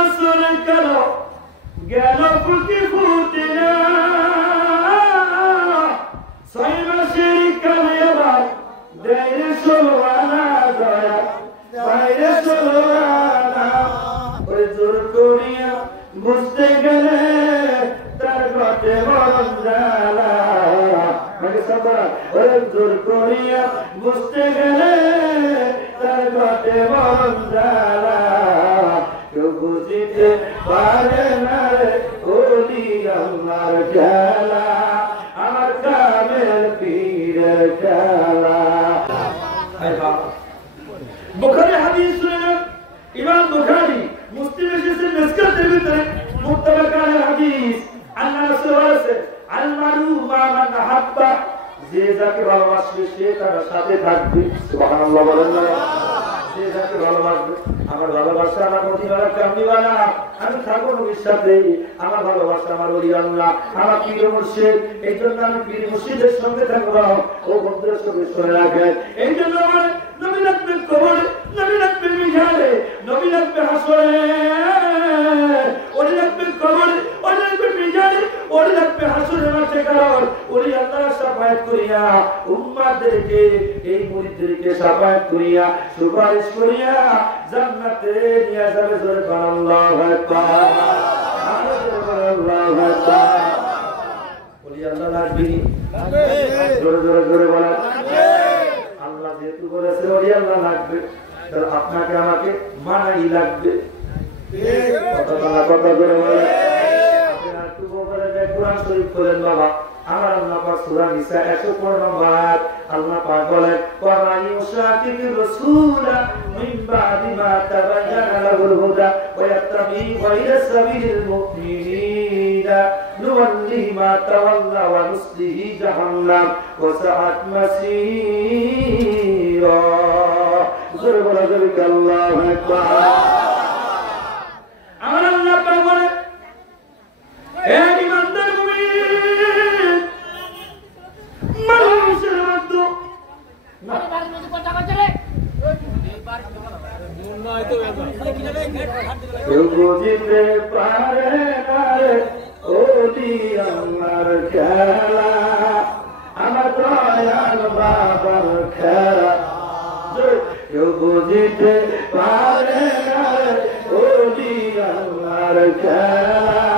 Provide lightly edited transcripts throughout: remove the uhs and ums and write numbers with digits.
বছর গেল গেল ফুটি ফুটে না 6 মাসের কালে আবার দেয় 16 আনা দয়া বাইরে 16 আনা ওই জোর করিয়া বুঝতে গেলে তার ঘটে মরণ জ্বালা মানে সবার ওই জোর করিয়া বুঝতে গেলে তার ঘটে মরণ জ্বালা কেউ বুঝিতে পারে না রে ওলি আমার খেলা আমার কামের পীরের খেলা বুখারী হাদিস শুনেন ইমাম বুখারী মুসলিম এসেছে মিসকাতের ভিতরে মুত্তাফাক আলাইহি হাদিস আল্লাহ রাসূল বলেছে আল মারু মা মান হাব্বা যে যাকে ভালোবাসবে সে তার সাথে থাকবে সুবহানাল্লাহ বলেন না যে যাকে ভালোবাসবে আমার ভালোবাসা আমার মদিনার কামনিওয়ালা আমি থাকবো নবীর সাথে আমার ভালোবাসা আমার ওলি আল্লাহ আমার পীর মুর্শিদ এই জন্য আমি পীর মুর্শিদের সঙ্গে থাকবো ও বন্ধুদের সঙ্গে শুনে রাখেন এই জন্য আমার নবী রাখবে কবরে নবী রাখবে মিজানে নবী রাখবে হাসরে ওলি রাখবে কবরে ওলি রাখবে মিজানে ওলি রাখবে হাসরে মাঠে কারণ ওলি আল্লাহর শাফায়াত করিয়া উম্মতদেরকে এই মুরিদদেরকে শাফায়াত করিয়া সুপারিশ করিয়া জান্নাতে নিয়ে যাবে জোরে আল্লাহু আকবার আল্লাহু আকবার ওলি আল্লাহ লাগবে জোরে জোরে জোরে বলেন আল্লাহ যেহেতু বলেছে ওলি আল্লাহ লাগবে তাহলে আপনাকে আমাকে মানাই লাগবে কথা করে বলেন আপনারা একটু বলে যে কোরআন শরীফ করেন বাবা আমার আল্লাহ পাক সূরা নিসা 115 নম্বর আল্লাহ পাক বলেন ওয়া মা ইউশাকির রাসূলা মিন বাদি মা তাবায়্যানা লাহুল হুদা ওয়া ইয়াত্তাবি গায়রা সাবিলিল মুমিনিনা নুওয়াল্লি মা তাওয়াল্লা ওয়া নুসলিহি জাহান্নাম ওয়া সাআত মাসীরা জোরে বলা যাবে আল্লাহু আকবার আমার আল্লাহ পাক বলে হে ইমানদার মুমিন মানুষের মধ্যে না বাড়ির মধ্যে কথা কইতে রে কেউ বুঝিতে পারে না রে ওলি আমার খেলা আমার দয়াল বাবার খেলা কেউ বুঝিতে পারে না রে ওলি আমার খেলা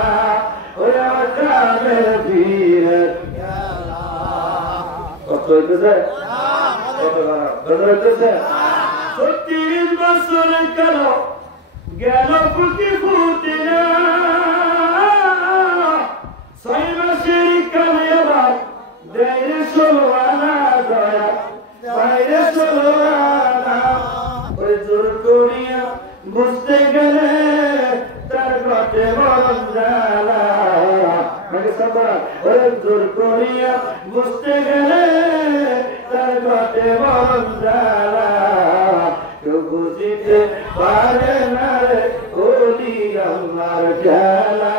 ওই আমার কামের পীরের খেলা কত হইতেছে কত হইতেছে 36 বছর গেল গেল ফুটি ফুটে না 6 মাসের কালে আবার দেয় 16 আনা দয়া বাইরে 16 আনা ওই জোর করিয়া বুঝতে গেলে তার ঘটে মরণ জ্বালা মানে সবার ওই জোর করিয়া বুঝতে গেলে তার ঘটে মরণ জ্বালা কেউ বুঝিতে পারে না রে ওলি আমার খেলা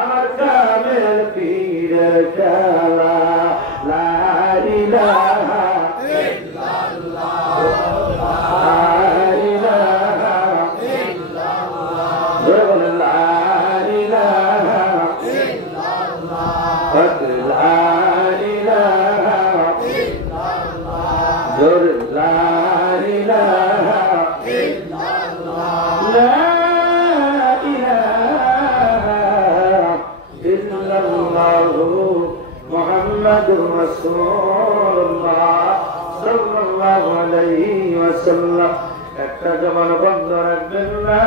আমার কামের পীরের খেলা লা ইলাহা ইল্লাল্লাহ লা ইলাহা ইল্লাল্লাহ লা ইলাহা ইল্লাল্লাহ লা ইলাহা ইল্লাল্লাহ লা ইলাহা ইল্লাল্লাহ লা ইলাহা ইল্লাল্লাহ মুহাম্মাদুর রাসূলুল্লাহ সাল্লাল্লাহু আলাইহি ওয়াসাল্লাম একটা জবান বন্ধ রাখবেন না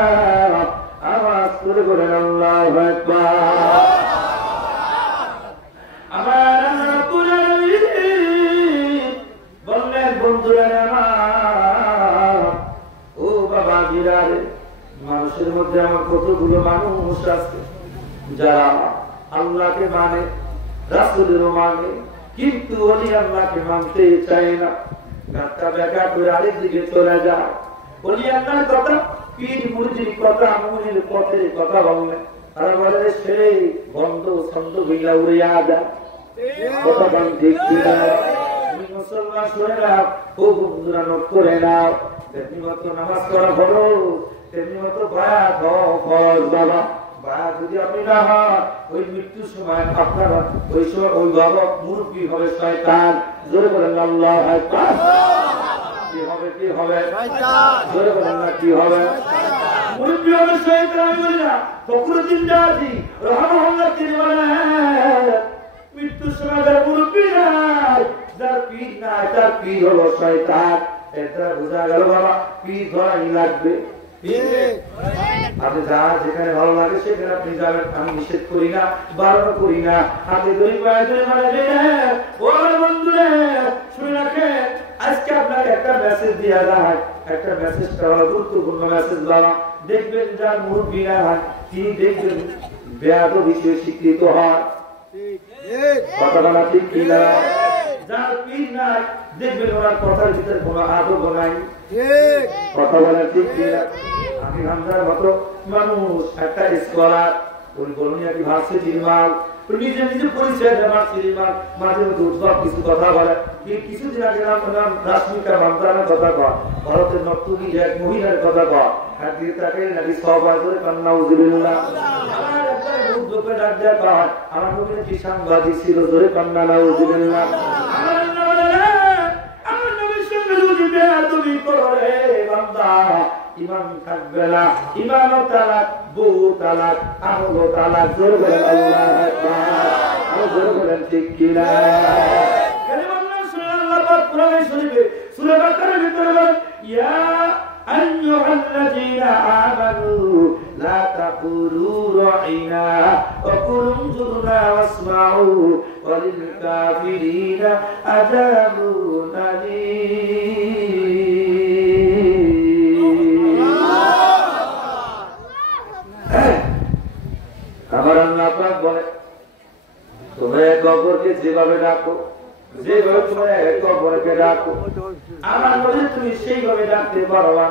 আওয়াজ করে বলেন আল্লাহু আকবার আমার রব্বুল আলামিন বললেন বন্ধুরা আমার ও বাবা জিরারে মানুষের মধ্যে আমার কতগুলো মানুষ আছে যারা আল্লাহকে মানে রাসূলেরও মানে কিন্তু ওলি আল্লাহকে মানতে চায় না গাছটা বেকা করে আরেক দিকে চলে যায় ওলি আল্লাহর কথা পীর মুর্শিদির কথা মুনির পথে কথা বললে আর বলে ছেড়ে বন্ধ ছন্দ হইয়া উড়িয়া যায় কথা বল ঠিক কিনা মুসলমান শুনে না ও বন্ধুরা নোট করে নাও দেখি মাত্র নামাজ করা হলো তেমনি মতো বায়াত ফরজ বাবা। বায়াত যদি আপনি না হন, ওই মৃত্যুর সময় আপনার ওই সময় ওই বাবা মুরব্বী হবে শয়তান। জোরে বলেন আল্লাহু আকবার। কি হবে? কি হবে? শয়তান। জোরে বলেন না কি হবে? মুরব্বী হবে শয়তান। আমি বলি না, ফখরুদ্দিন রাজি রাহমাহুল্লাহ তিনি বলেন মৃত্যুর সময় যার মুরব্বী নাই, যার পীর নাই, তার পীর হলো শয়তান। এটা বোঝা গেল বাবা, পীর ধরাই লাগবে। আপনি যা যেখানে ভালো লাগে সেখানে আপনি যাবেন, আমি নিষেধ করি না, বারণ করি না। হাতে ধরি পায়ে ধরে মারা যায়। ও বন্ধুরে শুনে রাখেন, আজকে আপনাকে একটা মেসেজ দেওয়া যায়। একটা মেসেজটা হলো গুরুত্বপূর্ণ মেসেজ বাবা। দেখবেন যার মুরব্বী না হয় তিনি দেখবেন বেয়াদবি স্বীকৃত হয়। কথা বলা ঠিক কিনা? যার পীর নাই দেখবেন ওনার কথার ভিতরে কোনো আদব নাই। কথা বলা ঠিক কিনা? আমি হামজার মতো মানুষ, একটা স্কলার, উনি বলুন কি ভার্সিটির মাল, নিজে নিজে পরিচয় দেয় ভার্সিটির মাল, মাঝে মধ্যে উদ্ভব কিছু কথা বলে। কিছুদিন আগে রাশ্মিকা মান্দানের কথা কয়, ভারতের নর্তকী এক মহিলার কথা কয়, আর দিয়ে তাকে নাকি সবাই করে কান্না উজুবিল্লাহ। আমার একটা উদ্যোগে ডাক দেওয়া কয়, আমার নবীর কি সাংবাদিক ছিল, ধরে কান্না না উজুবিল্লাহ। আমার নবীর সঙ্গে যদি বেয়াদবি করে বান্দা, ইমান থাকবে না। ইমানও তালাক, বউ তালাক, আমলও তালাক। জোরে বলেন আল্লাহু আকবার। আরো জোরে বলেন ঠিক কিনা? কালিমাতুল্লাহ সূরা আল্লাহ পাক কোরআনে শরীফে সূরা বাকারার ভিতরে বলেন, ইয়া আইয়ুহাল্লাযীনা আমানু লা তাকুলু রাইনা ওয়া কুলু যুরনা ওয়াসমাউ ওয়া লিল কাফিরিনা আযাবুন আলীম। আমার আল্লাহ পাক বলে, তোমরা একে অপরকে যেভাবে ডাকো, যেভাবে তোমরা একে অপরকে ডাকো, আমার নবী তুমি সেইভাবে ডাকতে পারো না।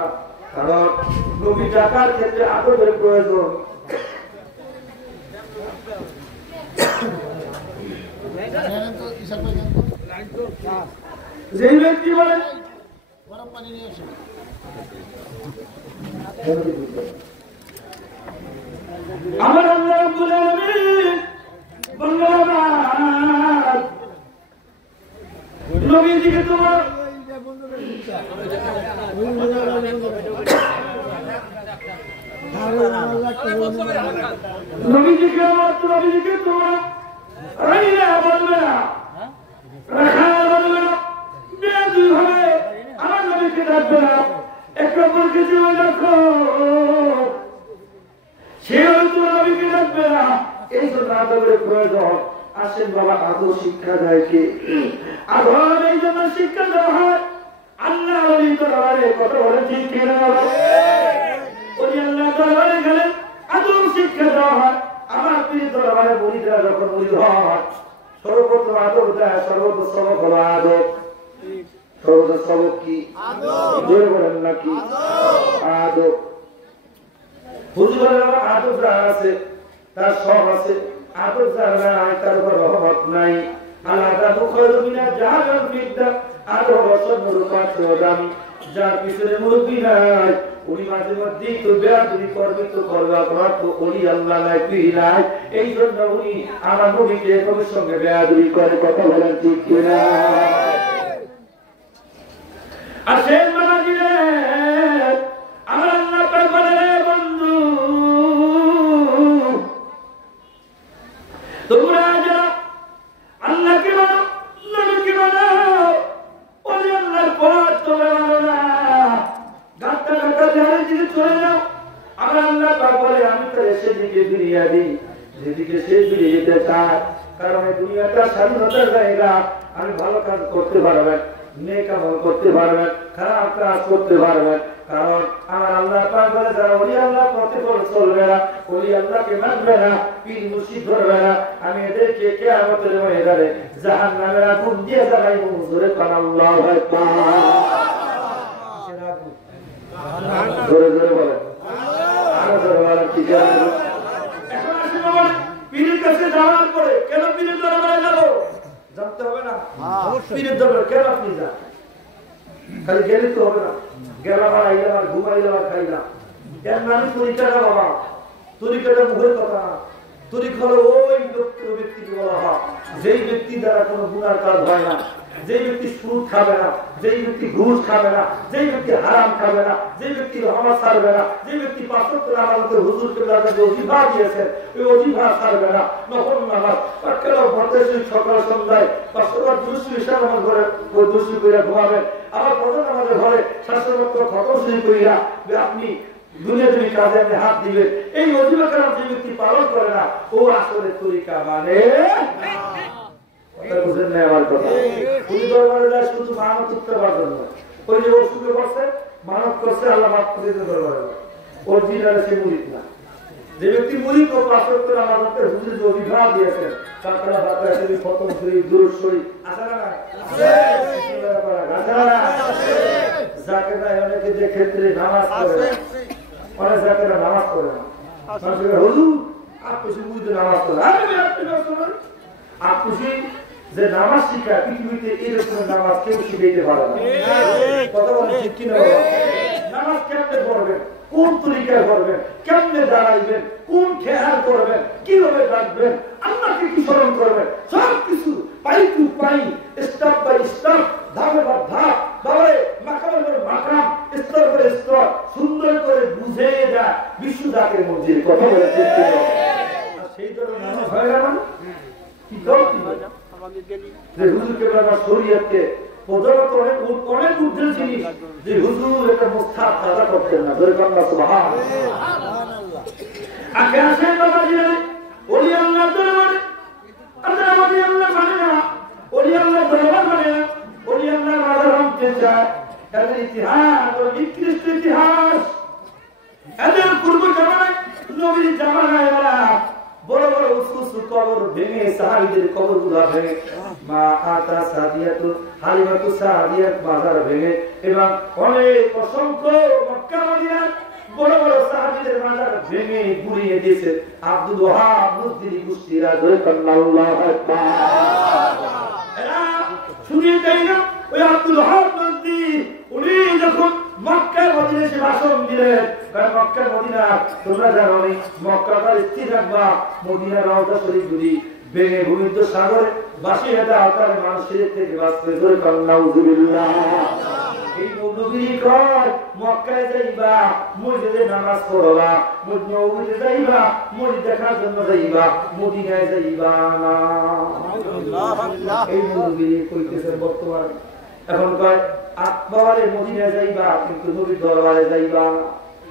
কারণ নবী ডাকার ক্ষেত্রে আদবের প্রয়োজন। যে ব্যক্তি বলে গরম পানি নিয়ে আসে, আমার আল্লাহ রাব্বুল আলামিন বললেন নবীজিকে তোমার নবীজিকে তোমার রাইয়া বলবে না, রাখা বলবে না, বেয়াদবি হবে। আমার নবীকে ডাকবে না, একে অপরকে যেভাবে ডাকো সে হয়তো নবীকে ডাকবে না। এই জন্য আদবের প্রয়োজন। আসেন বাবা, আদব শিক্ষা দেয় কে? আদব এই জন্য শিক্ষা দেওয়া হয় আল্লাহ ওলি দরবারে। কথা বলে ঠিক কিনা? ওলি আল্লাহ দরবারে গেলে আদব শিক্ষা দেওয়া হয়। আমার পীর দরবারে মুরিদরা যখন মুরিদ হয়, সর্বপ্রথম আদব দেয়। সর্বপ্রথম সবক হলো আদব। সর্বপ্রথম সবক কি? জোরে বলেন নাকি? আদব। হুজুরের আদব যার আছে তার সব আছে, আদব যার নাই তার উপর রহমত নাই। আলাদা মুখল বিনা জাহাল বিদ্যা আদব অসম্মরূপাত দামি। যার পিছনে মুরব্বী নাই উনি মাঝে মধ্যেই তো বেয়াদবি করবে, তো করবে অপরাধ, তো ওলি আল্লাহ নাই, পীর নাই। এই জন্য উনি আমার নবীকে কবির সঙ্গে বেয়াদবি করে। কথা বলেন ঠিক কিনা? আর সেই মানাজিরে আমার আল্লাহ পাক বলে, বন্ধু তোমরা যারা আল্লাহকে মানো, নবীকে মানো, ওলি আল্লাহর পথ তোমরা মানো না, গাঁটটা গাঁটটা ধারে দিকে চলে যাও। আমার আল্লাহ পাক বলে, আমি তো সেদিকে ফিরিয়ে দিই যেদিকে সে ফিরে যেতে চায়। কারণ এই দুনিয়াটা স্বাধীনতার জায়গা। আমি ভালো কাজ করতে পারবেন, নেক আমল করতে পারবেন, খারাপ কাজ করতে পারবেন। কারণ আমার আল্লাহ পাক বলে, যারা ওলি আল্লাহ পথে চলবে না, ওলি আল্লাহকে মানবে না, পীর মুর্শিদ ধরবে না, আমি এদেরকে কিয়ামতের ময়দানে জাহান্নামের আগুন দিয়ে জ্বালাইব। জোরে কোন আল্লাহু আকবার। জোরে জোরে বলে, আরো জোরে বলেন কি জানেন? এখন আসলে বাবা পীরের কাছে যাওয়ার পরে কেন পীরের দরবারে যাবো জানতে হবে না? পীরের দরবারে কেন আপনি যান? খালি গেলে তো হবে না। গেলাম আর আইলাম আর ঘুমাইলাম আর খাইলাম, এর নামই তরিকাটা বাবা। তরিকাটা মুখের কথা না, তরিকা হলো ওই ব্যক্তিকে বলা হয় যেই ব্যক্তি দ্বারা কোনো গুনার কাজ হয় না, যেই ব্যক্তি সুদ খাবে না, যেই ব্যক্তি ঘুষ খাবে না, যেই ব্যক্তি হারাম খাবে না, যেই ব্যক্তি রহমত ছাড়বে না, যেই ব্যক্তি ৫ ওয়াক্ত নামাজকে হুজুরকে যে অজিফা দিয়েছেন ওই অজিফা ছাড়বে না, নফল নামাজ পাক্কেলা পড়তে সকাল সন্ধ্যায় ৫০০ বার দুরূদ ইশারা নামাজ করে দুরূদ কইরা ঘুমাবেন, আবার ফজর নামাজের ঘরে ৭০০ বার খতম শরীফ কইরা আপনি দুনিয়াবি কাজে আপনি হাত দিবেন। এই অজিফা কালাম যে ব্যক্তি পালন করে না ও আসলে তরিকা মানে বুঝেন না আমার কথা। ওই দরবারে যায় শুধু মানত করতে পারবেন না, ওই যে অসুখে বসে মানত করছে আল্লাহ মাফ করে দিতে দরবারে ওর জিনারে সে মুরিদ না। যে ব্যক্তি মুরিদ ও ৫ ওয়াক্ত নামাজে হুজুর যে অভিঘা দিয়েছেন তারপরে বাতায় শরীফ খতম শরীফ দুরূদ শরীফ আছে না আছে যাকে না অনেকে যে ক্ষেত্রে নামাজ পড়ে অনেক জায়গায় নামাজ পড়ে না, হুজুর আপনি মুরিদে নামাজ পড়ে আপনি যে নামাজ শিখায় পৃথিবীতে এরকম নামাজ কেউ শিখাইতে পারে না। কথা বলেন ঠিক কিনা বাবা? নামাজ কেমনে পড়বেন, কোন তরিকায় পড়বেন, কেমনে দাঁড়াইবেন, কোন খেয়াল করবেন, কিভাবে ডাকবেন, আল্লাহকে কি স্মরণ করবেন, সব কিছু পাই টু পাই স্টেপ বাই স্টেপ ধাপে বা ধাপ বাবারে মাকামের পর মাকাম স্তর করে স্তর সুন্দর করে বুঝে যায় বিশ্ব জাতির মধ্যে। কথা বলে ঠিক কিনা? সেই ধরনের নামাজ হয় না কি করতে হয় যে হুজুরকে আমরা শরীয়তকে পদার্থ অনেক উর্ধ্বের জিনিস যে হুজুর একটা মুস্তাহাব কাজা করতেন না। ধরে বাংলা সুবহানাল্লাহ। আগে আসেন বাবা জি ওলি আল্লাহ দরবারে আপনারা ওলি আল্লাহ মানে না, ওলি আল্লাহ দরবার মানে না, ওলি আল্লাহ মাজার হতে চায়। এদের ইতিহাস নিকৃষ্ট ইতিহাস, এদের পূর্ব জামানায় নবীর জামানায় এরা বড় বড় উঁচু কবর ভেঙে সাহাবীদের কবরগুলো ভেঙে মা আতা সাদিয়াতু হালিমাতু সাদিয়াত মাজার ভেঙে এবং অনেক অসংখ্য মক্কা মদিনার বড় বড় সাহাবীদের মাজার ভেঙে গুড়িয়ে দিয়েছে আব্দুল ওয়াহাব মুসদিরি কুশিরা ধরে আল্লাহু আকবার। এরা শুনিয়ে দেয় না ওই আব্দুল ওয়াহাব মুসদিরি উনি যখন মক্কা মদিনায় এসে ভাষণ দিলেন, কারণ মক্কা মদিনা তোমরা জানো মক্কা তার স্থির রাখবা, মদিনার রওজা শরীফ যদি ভেঙে ভূমিত সাগরে বাসিয়ে দাও তাহলে মানুষের থেকে বাঁচতে ধরে নাউযুবিল্লাহ। এই নবী কয় মক্কায় যাইবা মসজিদে নামাজ পড়বা, নবীতে যাইবা মসজিদ দেখার জন্য যাইবা, মদিনায় যাইবা না। এই নবী কইতেছেন বর্তমানে এখন কয় বাবারে মদিনায় যাইবা কিন্তু নবীর দরবারে যাইবা না,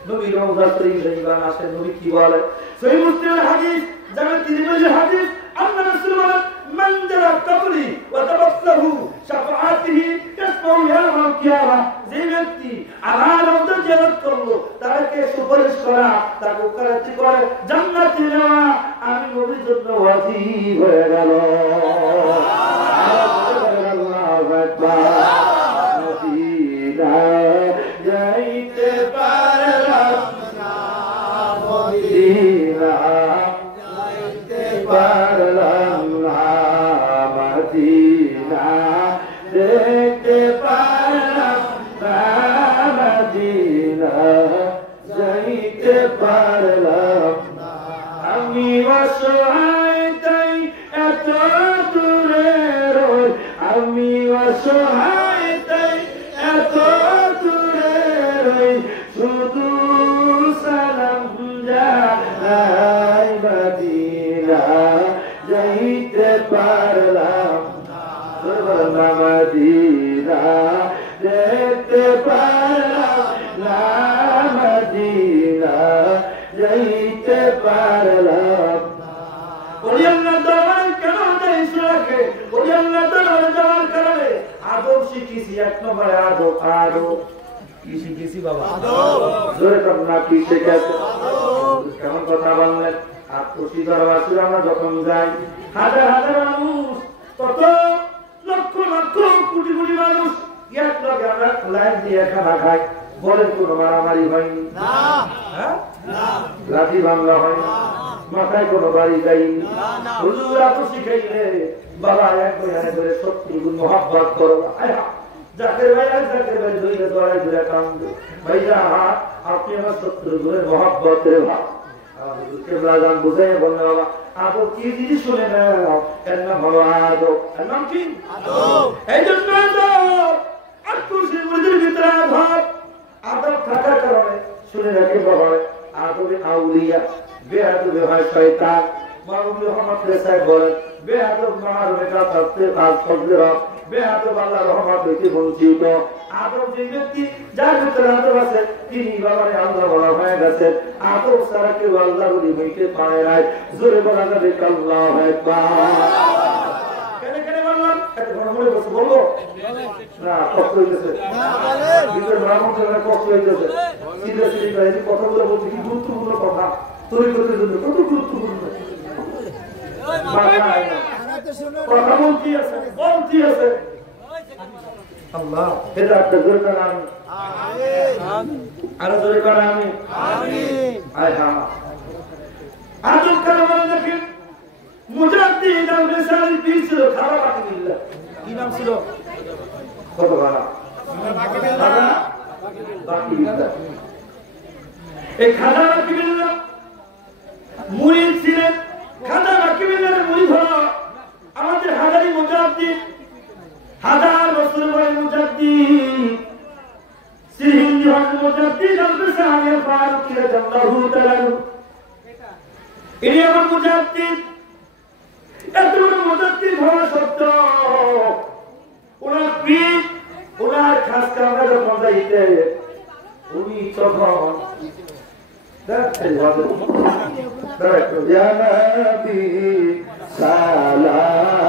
নবীর রওজা শরীফ যাইবা না। সে নবী কি বলে? সহিহ মুসলিমের হাদিস, জামে তিরমিজির হাদিস, আল্লাহ রাসূল বলেন মান যারা কবরি ওয়া তাবাসসাহু শাফাআতিহি ইয়াসমাউ ইয়াউমাল কিয়ামা, যে ব্যক্তি আমার রওজা জিয়ারত করলো তাকে সুপারিশ করা, তাকে উকারাতি করে জান্নাতে যাওয়া আমি নবীর জন্য ওয়াজিব হয়ে গেল। আল্লাহু আকবার। যাইতে পারলাম না মদিনা, যাইতে পারলাম না মদিনা, দেখতে পারলাম না মদিনা, যাইতে পারলাম না। আমি অসহায় তাই এত দূরে রই, আমি অসহায় তাই এত দূরে রই, শুধু সালাম জানাই মদিনা, যাইতে পারলাম না মদিনা, দেখতে পারলাম না মদিনা, যাইতে পারলাম না। ওলি আল্লাহ দরবার কেন যাইছ রাখে? ওলি আল্লাহ দরবার যাওয়ার কারণে আদব শিখেছি। এক নম্বরে আদব। আদব কি শিখেছি বাবা? আদব। জোরে কর না কি শিখেছে? কেমন কথা বললেন? আত্মসী দরবাসী আমরা যখন যাই হাজার হাজার মানুষ, কত লক্ষ লক্ষ কোটি কোটি মানুষ এক লগে আমরা লাইন দিয়ে খানা খাই, বলেন কোন মারামারি হয়নি? না। হ্যাঁ না। লাঠি ভাঙা হয়নি, মাথায় কোনো বাড়ি যায়নি। হুজুর এত শিখাইলে বাবা এক বইয়ানে ধরে সত্যি মহাব্বত করো। জাকের ভাই আর জাকের ভাই ধরে দৌড়াই ধরে কান্দে, ভাই যা আপনি আমার 70 গুণের মহব্বতের ভাব কেবলাজান বুঝাই বললেন বাবা আদব কি জিনিস শুনে না এর নাম হলো আদব এর নাম কি আদব এই জন্য আদব আকুশের মধ্যে ভিতরে আদব থাকার কারণে শুনে রাখি বাবা আদবে আউলিয়া বেআদবে হয় শয়তান মাওলানা রহমত সাহেব বলেন বেআদব মারবে কা তাতে কাজ করবে বেআদব আল্লাহ রহমত হইতে বঞ্চিত আদব যে ব্যক্তি যার ভিতরে আদব আছে তিনি বাবারে আল্লাহ বলা হয়ে গেছে আদব ছাড়া কেউ আল্লাহ বলি হইতে পারে নাই জোরে বলা যাবে আল্লাহু আকবার কেন কেন বললাম এটা মনে বসে বলবো না কষ্ট হইতেছে না বলেন ভিতরে ব্রাহ্মণের কষ্ট হইতেছে সিধা সিধা এই কথাগুলো বলতে কি গুরুত্বপূর্ণ কথা তরিকতের জন্য কত গুরুত্বপূর্ণ কথা বলতে আছে আল্লাহ হেদায়েত জোরে করেন আমিন আরো জোরে করেন আমিন আমিন আয় হ্যাঁ আদব কালাম দেখেন মুজাদ্দিদ আল-রিসালি পীর ছিল খারা বাকিবিল্লাহ কি নাম ছিল কত ভাড়া বাকিবিল্লাহ এই খারা বাকিবিল্লাহ মুরিদ ছিলেন খারা বাকিবিল্লাহের মুরিদ হলো আমাদের হাজারি মুজাদ্দিদ হাজার বছর বয়স মুজাদ্দিদ শ্রী হিন্দি হযরত মুজাদ্দিদ আল-রিসালি ফারুকী রাদিয়াল্লাহু তাআলা ইনি আমার মুজাদ্দিদ এত বড় মুজাদ্দিদ হওয়া সত্ত্বেও ওনার পীর ওনার খাস কামরা যখন যাইতে উনি তখন ইয়া নবী সালাম